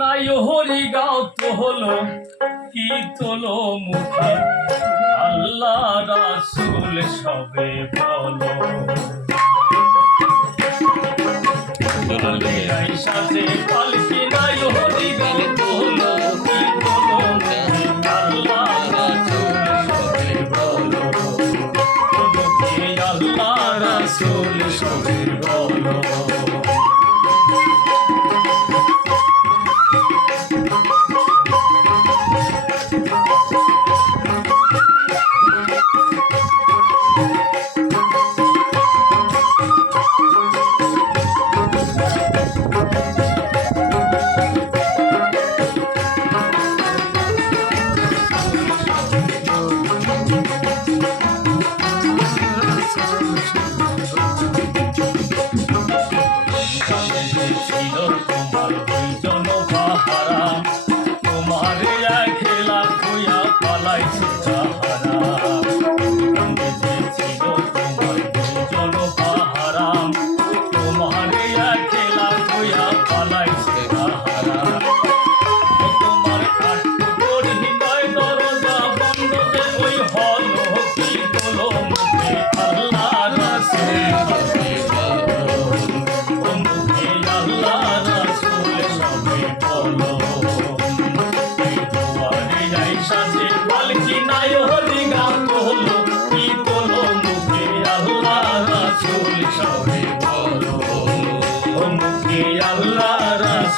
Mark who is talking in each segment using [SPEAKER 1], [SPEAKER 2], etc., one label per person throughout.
[SPEAKER 1] নাই হরি গাও তো হলো, কি তোলো মুখে? আল্লাহ রাসুল সবে বলো। যে পালকি নাই হরি গাও তো হলো, কি সবে বলো। 你呢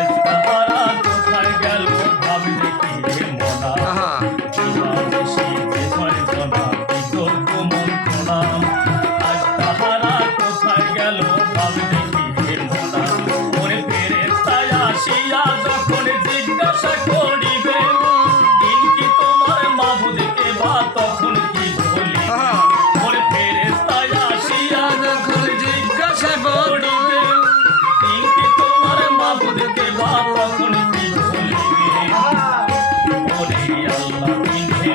[SPEAKER 1] I'm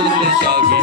[SPEAKER 1] সবে বলো